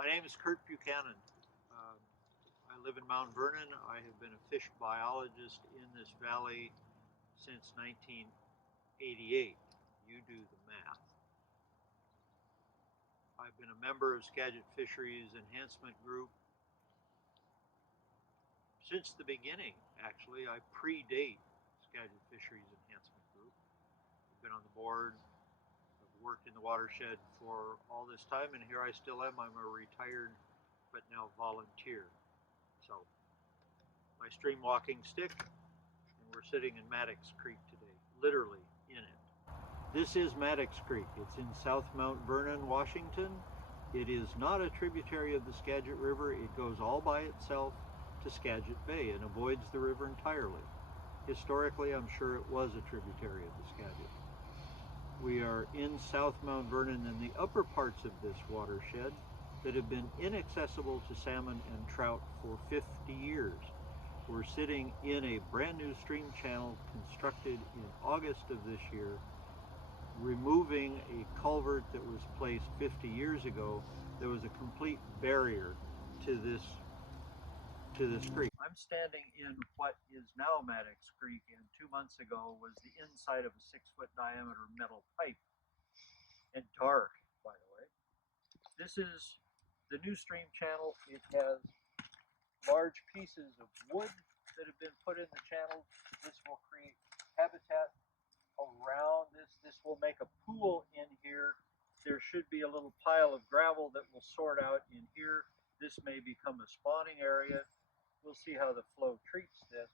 My name is Kurt Buchanan. I live in Mount Vernon. I have been a fish biologist in this valley since 1988. You do the math. I've been a member of Skagit Fisheries Enhancement Group since the beginning, actually. I predate Skagit Fisheries Enhancement Group. I've been on the board, I've worked in the watershed for all this time, and here I still am. I'm a retired but now volunteer. So, my stream walking stick, and we're sitting in Maddox Creek today, literally in it. This is Maddox Creek. It's in South Mount Vernon, Washington. It is not a tributary of the Skagit River. It goes all by itself to Skagit Bay and avoids the river entirely. Historically, I'm sure it was a tributary of the Skagit. We are in South Mount Vernon in the upper parts of this watershed that have been inaccessible to salmon and trout for 50 years. We're sitting in a brand new stream channel constructed in August of this year, removing a culvert that was placed 50 years ago that was a complete barrier to this creek. I'm standing in what is now Maddox Creek, and 2 months ago was the inside of a 6-foot diameter metal pipe, and dark, by the way. This is the new stream channel. It has large pieces of wood that have been put in the channel. This will create habitat around this. This will make a pool in here. There should be a little pile of gravel that will sort out in here. This may become a spawning area. We'll see how the flow treats this.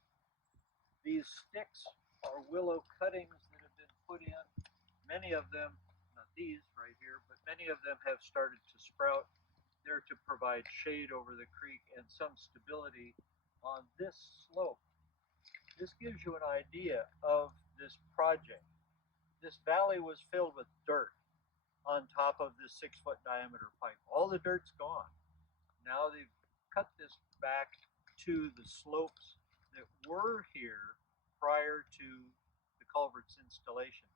These sticks are willow cuttings that have been put in. Many of them, not these right here, but many of them have started to sprout. They're to provide shade over the creek and some stability on this slope. This gives you an idea of this project. This valley was filled with dirt on top of this 6-foot diameter pipe. All the dirt's gone. Now they've cut this back to the slopes that were here prior to the culvert's installation.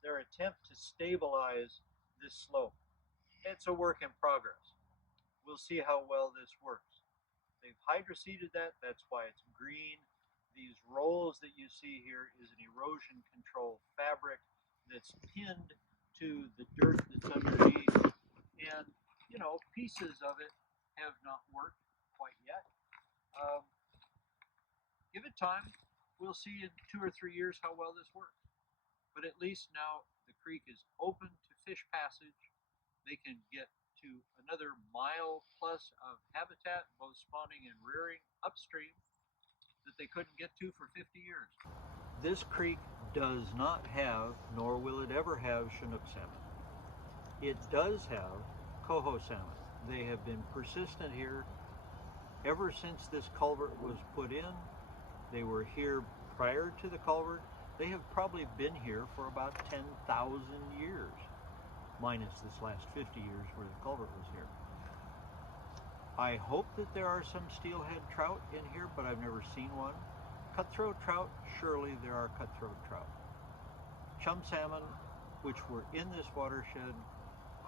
Their attempt to stabilize this slope. It's a work in progress. We'll see how well this works. They've hydroseeded that, that's why it's green. These rolls that you see here is an erosion control fabric that's pinned to the dirt that's underneath. And, you know, pieces of it have not worked quite yet. Give it time. We'll see in 2 or 3 years how well this works. But at least now the creek is open to fish passage. They can get to another mile plus of habitat, both spawning and rearing upstream, that they couldn't get to for 50 years. This creek does not have, nor will it ever have, Chinook salmon. It does have coho salmon. They have been persistent here ever since this culvert was put in. They were here prior to the culvert. They have probably been here for about 10,000 years, minus this last 50 years where the culvert was here. I hope that there are some steelhead trout in here, but I've never seen one. Cutthroat trout, surely there are cutthroat trout. Chum salmon, which were in this watershed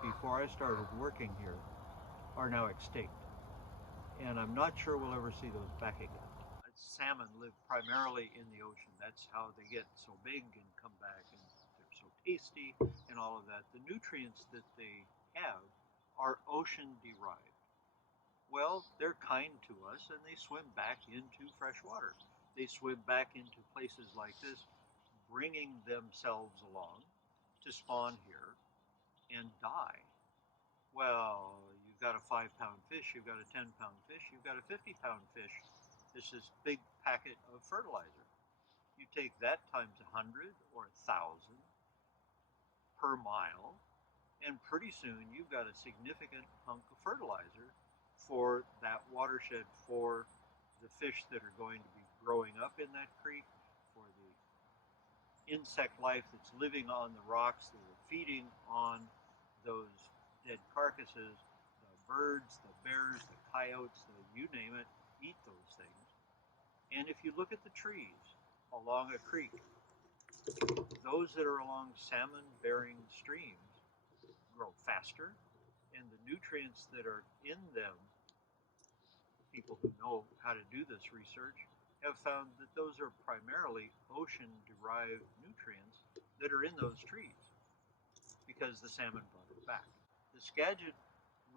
before I started working here, are now extinct. And I'm not sure we'll ever see those back again. Salmon live primarily in the ocean. That's how they get so big and come back, and they're so tasty and all of that. The nutrients that they have are ocean derived. Well, they're kind to us and they swim back into fresh water. They swim back into places like this, bringing themselves along to spawn here and die. Well, you've got a 5-pound fish, you've got a 10-pound fish, you've got a 50-pound fish. This is a big packet of fertilizer. You take that times 100 or 1,000 per mile, and pretty soon you've got a significant hunk of fertilizer for that watershed, for the fish that are going to be growing up in that creek, for the insect life that's living on the rocks that are feeding on those dead carcasses. The birds, the bears, the coyotes, you name it, eat those things. And if you look at the trees along a creek, those that are along salmon-bearing streams grow faster, And the nutrients that are in them, people who know how to do this research have found that those are primarily ocean-derived nutrients that are in those trees because the salmon brought it back. The Skagit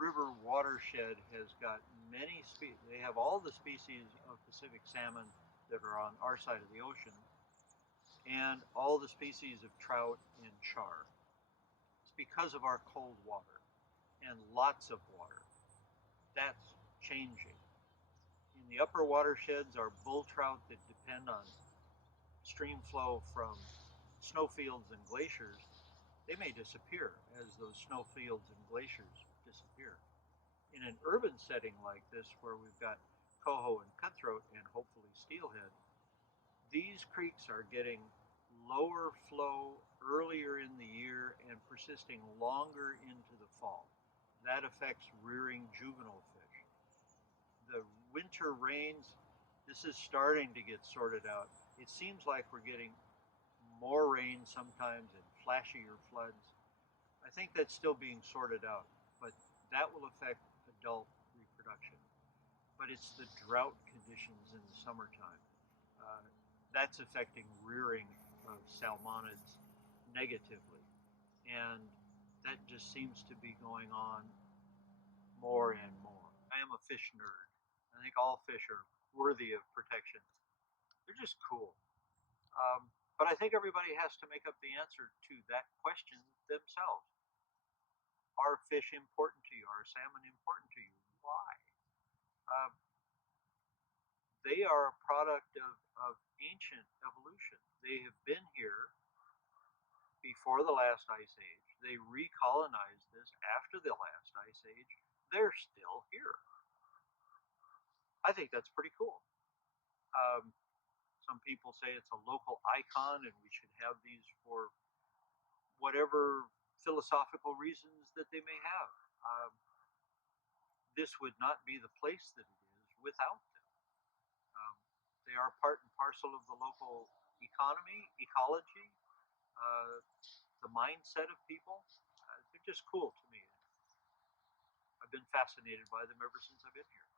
River watershed has got many species. They have all the species of Pacific salmon that are on our side of the ocean and all the species of trout and char. It's because of our cold water and lots of water. That's changing. In the upper watersheds are bull trout that depend on stream flow from snowfields and glaciers. They may disappear as those snowfields and glaciers disappear. In an urban setting like this, where we've got coho and cutthroat and hopefully steelhead, these creeks are getting lower flow earlier in the year and persisting longer into the fall. That affects rearing juvenile fish. The winter rains, this is starting to get sorted out. It seems like we're getting more rain sometimes and flashier floods. I think that's still being sorted out, but that will affect adult reproduction. But it's the drought conditions in the summertime. Uh, that's affecting rearing of salmonids negatively. And that just seems to be going on more and more. I am a fish nerd. I think all fish are worthy of protection. They're just cool. But I think everybody has to make up the answer to that question themselves. Are fish important to you? Are salmon important to you? Why? Uh, they are a product of ancient evolution. They have been here before the last ice age. They recolonized this after the last ice age. They're still here. I think that's pretty cool. Um, some people say it's a local icon and we should have these for whatever philosophical reasons that they may have. Um, this would not be the place that it is without them. Um, they are part and parcel of the local economy, ecology, the mindset of people. They're just cool to me. I've been fascinated by them ever since I've been here.